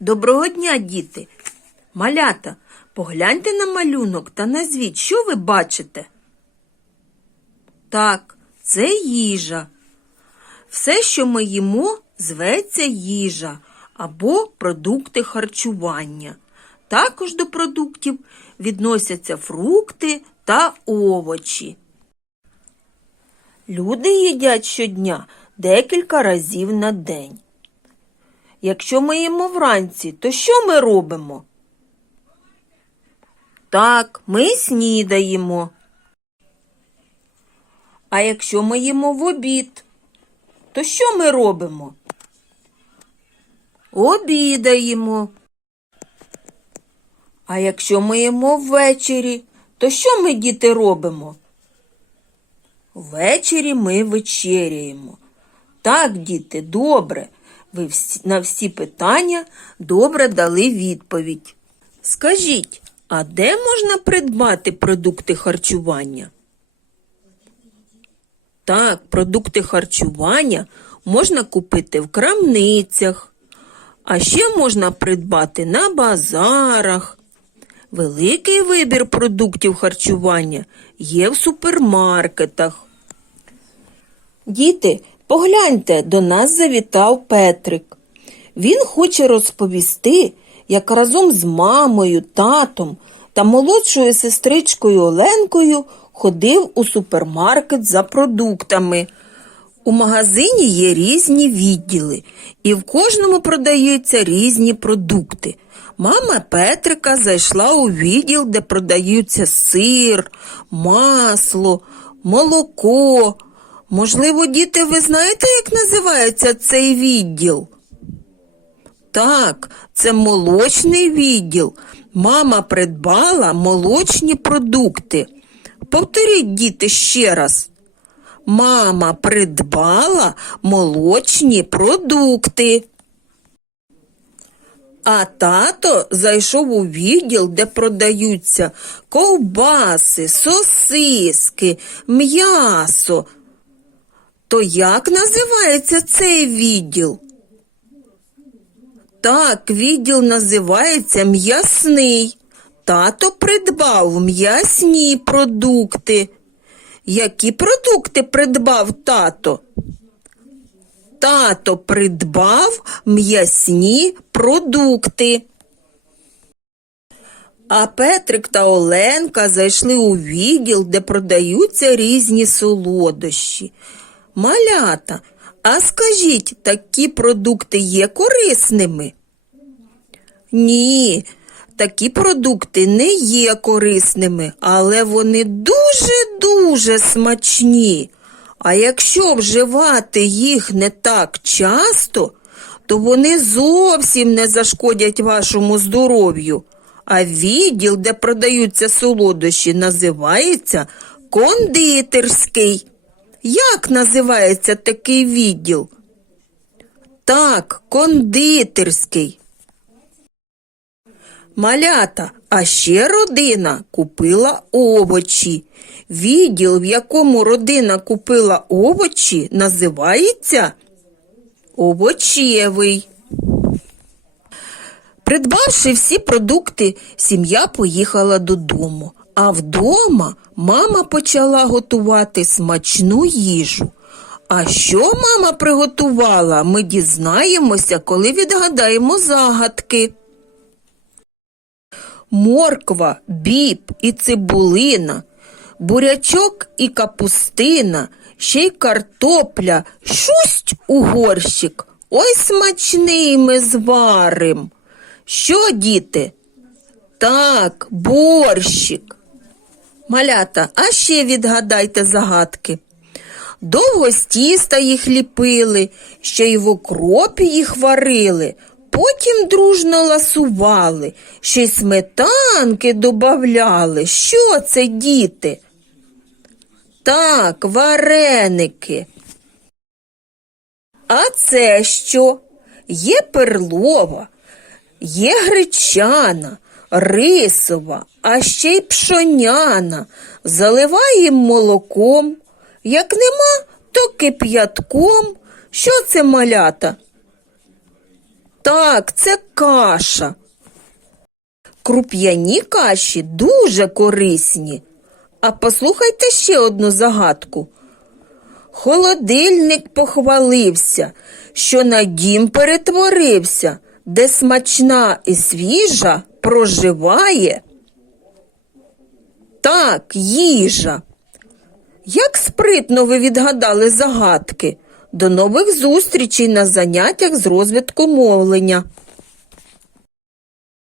Доброго дня, діти! Малята, погляньте на малюнок та назвіть, що ви бачите? Так, це їжа. Все, що ми їмо, зветься їжа або продукти харчування. Також до продуктів відносяться фрукти та овочі. Люди їдять щодня декілька разів на день. Якщо ми їмо вранці, то що ми робимо? Так, ми снідаємо. А якщо ми їмо в обід, то що ми робимо? Обідаємо. А якщо ми їмо ввечері, то що ми, діти, робимо? Ввечері ми вечеряємо. Так, діти, добре. Ви на всі питання добре дали відповідь. Скажіть, а де можна придбати продукти харчування? Так, продукти харчування можна купити в крамницях, а ще можна придбати на базарах. Великий вибір продуктів харчування є в супермаркетах. Діти, погляньте, до нас завітав Петрик. Він хоче розповісти, як разом з мамою, татом та молодшою сестричкою Оленкою ходив у супермаркет за продуктами. У магазині є різні відділи, і в кожному продаються різні продукти. Мама Петрика зайшла у відділ, де продаються сир, масло, молоко. Можливо, діти, ви знаєте, як називається цей відділ? Так, це молочний відділ. Мама придбала молочні продукти. Повторіть, діти, ще раз. Мама придбала молочні продукти. А тато зайшов у відділ, де продаються ковбаси, сосиски, м'ясо. То як називається цей відділ? Так, відділ називається м'ясний. Тато придбав м'ясні продукти. Які продукти придбав тато? Тато придбав м'ясні продукти. А Петрик та Оленка зайшли у відділ, де продаються різні солодощі. Малята, а скажіть, такі продукти є корисними? Ні, такі продукти не є корисними, але вони дуже-дуже смачні. А якщо вживати їх не так часто, то вони зовсім не зашкодять вашому здоров'ю. А відділ, де продаються солодощі, називається кондитерський. Як називається такий відділ? Так, кондитерський. Малята, а ще родина купила овочі. Відділ, в якому родина купила овочі, називається овочевий. Придбавши всі продукти, сім'я поїхала додому, а вдома мама почала готувати смачну їжу. А що мама приготувала, ми дізнаємося, коли відгадаємо загадки. Морква, біб і цибулина, бурячок і капустина, ще й картопля, шусть у горщик. Ой смачний ми зварим. Що, діти? Так, борщик. Малята, а ще відгадайте загадки. Довго з тіста їх ліпили, ще й в окропі їх варили, потім дружно ласували, ще й сметанки добавляли. Що це, діти? Так, вареники. А це що? Є перлова, є гречана, рисова, а ще й пшоняна. Заливаємо молоком. Як нема, то кип'ятком. Що це малята? Так, це каша. Круп'яні каші дуже корисні. А послухайте ще одну загадку. Холодильник похвалився, що на дім перетворився, де смачна і свіжа проживає. Так, їжа. Як спритно ви відгадали загадки. До нових зустрічей на заняттях з розвитку мовлення.